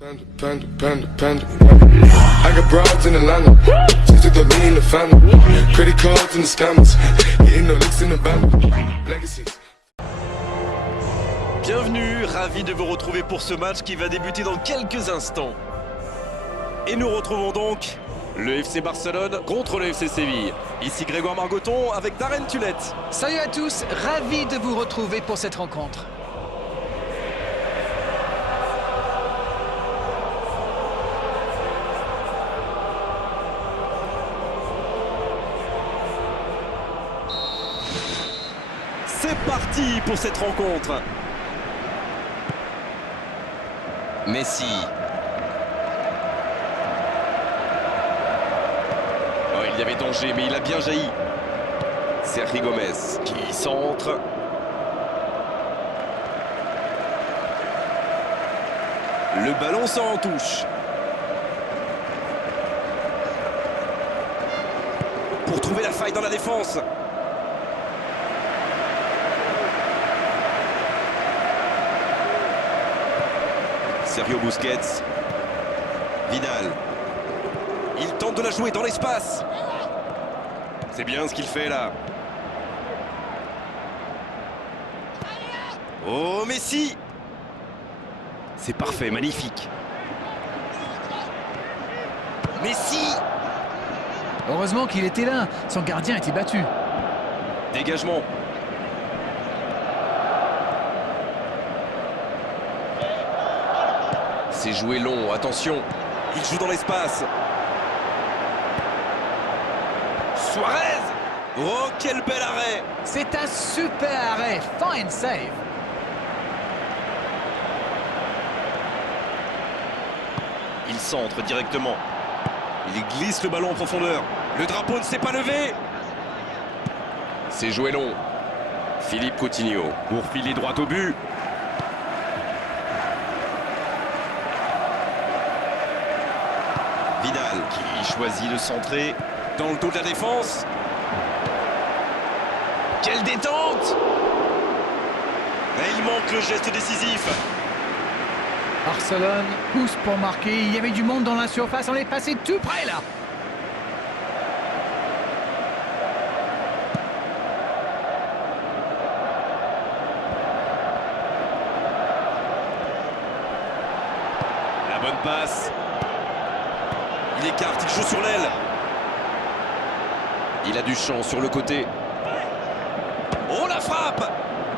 Panda, panda, panda, panda. I got broads in Atlanta. Just took the lean in the family. Credit cards and the scammers. Getting no licks in the band. Legacies. Bienvenue, ravi de vous retrouver pour ce match qui va débuter dans quelques instants. Et nous retrouvons donc le FC Barcelone contre le FC Séville. Ici Grégoire Margoton avec Darren Tulette. Salut à tous, ravi de vous retrouver pour cette rencontre. C'est parti pour cette rencontre. Messi. Oh, il y avait danger, mais il a bien jailli. Sergio Gomez qui centre. Le ballon sort en touche. Pour trouver la faille dans la défense. Sergio Busquets. Vidal. Il tente de la jouer dans l'espace. C'est bien ce qu'il fait là. Oh, Messi. C'est parfait, magnifique. Messi. Heureusement qu'il était là, son gardien était battu. Dégagement. C'est joué long, attention. Il joue dans l'espace. Suarez. Oh, quel bel arrêt. C'est un super arrêt, fine save. Il centre directement. Il glisse le ballon en profondeur. Le drapeau ne s'est pas levé. C'est joué long. Philippe Coutinho pour filer droit au but. Vidal qui choisit de centrer dans le dos de la défense. Quelle détente! Et il manque le geste décisif. Barcelone pousse pour marquer, il y avait du monde dans la surface, on est passé tout près là. La bonne passe. Il écarte, il joue sur l'aile. Il a du champ sur le côté. Oh, la frappe!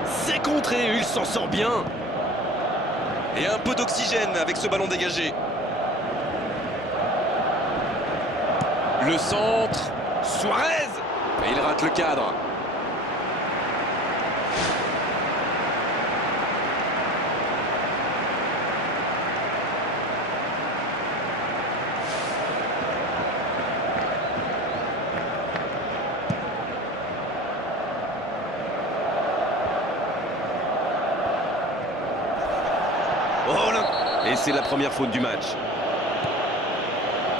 C'est contré, il s'en sort bien. Et un peu d'oxygène avec ce ballon dégagé. Le centre. Suarez! Et il rate le cadre. Oh là! Et c'est la première faute du match.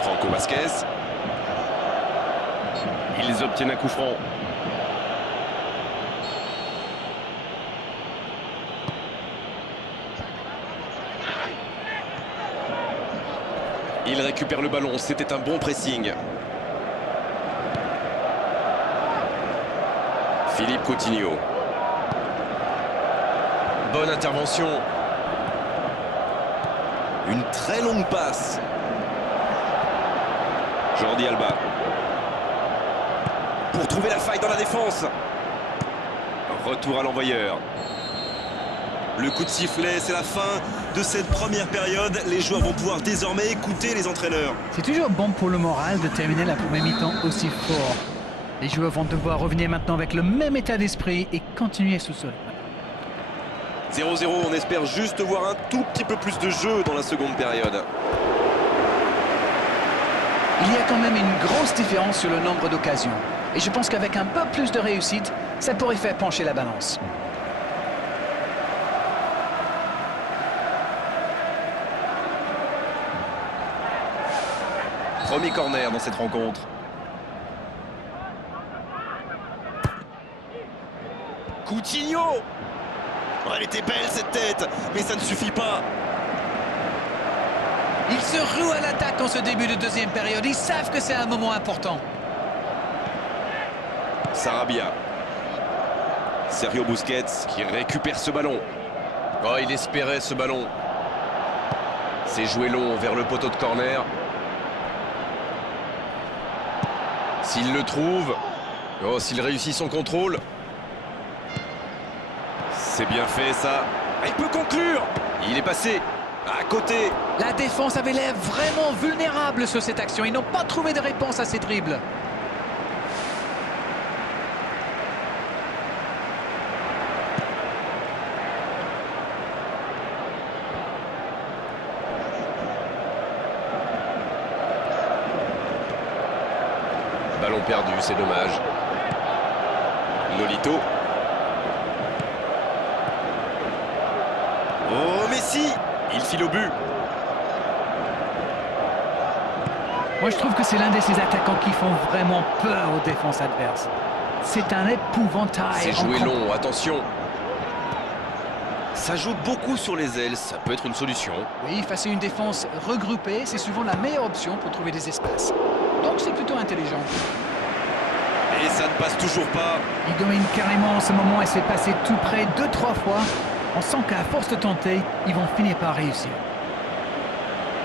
Franco Vasquez. Ils obtiennent un coup franc. Il récupère le ballon, c'était un bon pressing. Philippe Coutinho. Bonne intervention. Une très longue passe. Jordi Alba. Pour trouver la faille dans la défense. Retour à l'envoyeur. Le coup de sifflet, c'est la fin de cette première période. Les joueurs vont pouvoir désormais écouter les entraîneurs. C'est toujours bon pour le moral de terminer la première mi-temps aussi fort. Les joueurs vont devoir revenir maintenant avec le même état d'esprit et continuer sous sol. 0-0, on espère juste voir un tout petit peu plus de jeu dans la seconde période. Il y a quand même une grosse différence sur le nombre d'occasions. Et je pense qu'avec un peu plus de réussite, ça pourrait faire pencher la balance. Premier corner dans cette rencontre. Coutinho. Oh, elle était belle cette tête, mais ça ne suffit pas. Ils se ruent à l'attaque en ce début de deuxième période. Ils savent que c'est un moment important. Sarabia. Sergio Busquets qui récupère ce ballon. Oh, il espérait ce ballon. C'est joué long vers le poteau de corner. S'il le trouve, oh, s'il réussit son contrôle. C'est bien fait ça. Il peut conclure. Il est passé à côté. La défense avait l'air vraiment vulnérable sur cette action. Ils n'ont pas trouvé de réponse à ces dribbles. Ballon perdu, c'est dommage. Nolito. Oh, Messi! Il file au but. Moi, je trouve que c'est l'un de ces attaquants qui font vraiment peur aux défenses adverses. C'est un épouvantail. C'est joué long, attention. Ça joue beaucoup sur les ailes, ça peut être une solution. Oui, face à une défense regroupée, c'est souvent la meilleure option pour trouver des espaces. Donc c'est plutôt intelligent. Et ça ne passe toujours pas. Il domine carrément en ce moment et s'est passé tout près 2-3 fois. On sent qu'à force de tenter, ils vont finir par réussir.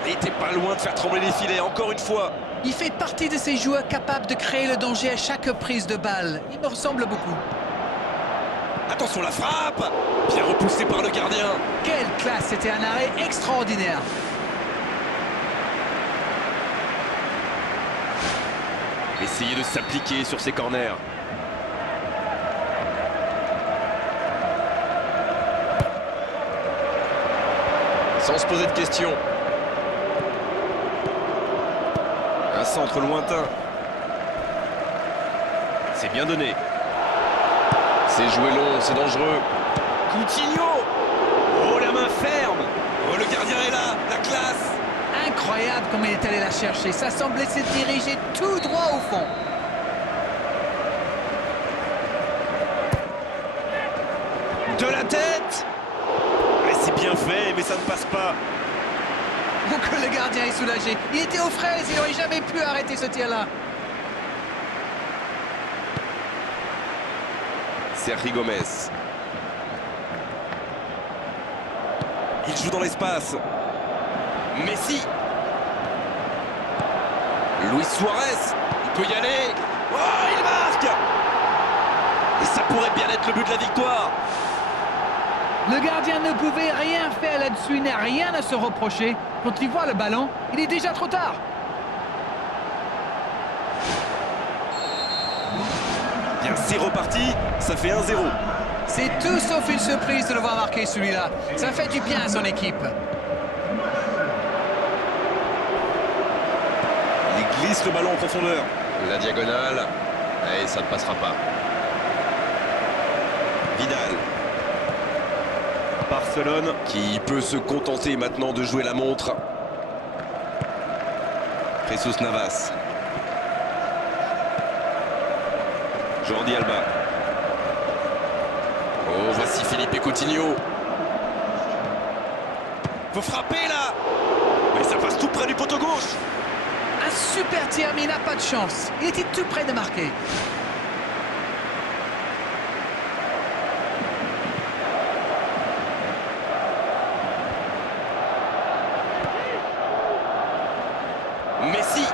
Il était pas loin de faire trembler les filets, encore une fois. Il fait partie de ces joueurs capables de créer le danger à chaque prise de balle. Il me ressemble beaucoup. Attention la frappe. Bien repoussé par le gardien. Quelle classe, c'était un arrêt extraordinaire. Essayer de s'appliquer sur ses corners. Sans se poser de questions. Un centre lointain. C'est bien donné. C'est joué long, c'est dangereux. Coutinho. Oh, la main ferme. Oh, le gardien est là, la classe. Incroyable comme il est allé la chercher. Ça semblait se diriger tout droit au fond. De la tête. C'est bien fait, mais ça ne passe pas. Oh, que le gardien est soulagé. Il était aux fraises, il n'aurait jamais pu arrêter ce tir-là. Sergio Gomez. Il joue dans l'espace. Messi. Luis Suarez. Il peut y aller. Oh, il marque. Et ça pourrait bien être le but de la victoire. Le gardien ne pouvait rien faire là-dessus, il n'a rien à se reprocher. Quand il voit le ballon, il est déjà trop tard. Bien, c'est reparti, ça fait 1-0. C'est tout sauf une surprise de le voir marquer celui-là. Ça fait du bien à son équipe. Il glisse le ballon en profondeur. La diagonale, et ça ne passera pas. Vidal. Barcelone qui peut se contenter maintenant de jouer la montre. Jesus Navas. Jordi Alba. Oh, voici Philippe Coutinho. Faut frapper là. Mais ça passe tout près du poteau gauche. Un super tir, mais il n'a pas de chance. Il était tout près de marquer. Messi.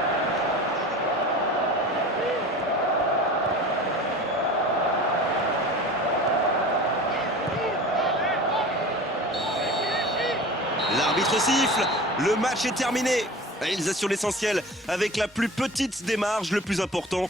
L'arbitre siffle, le match est terminé. Ils assurent l'essentiel avec la plus petite des marges, le plus important.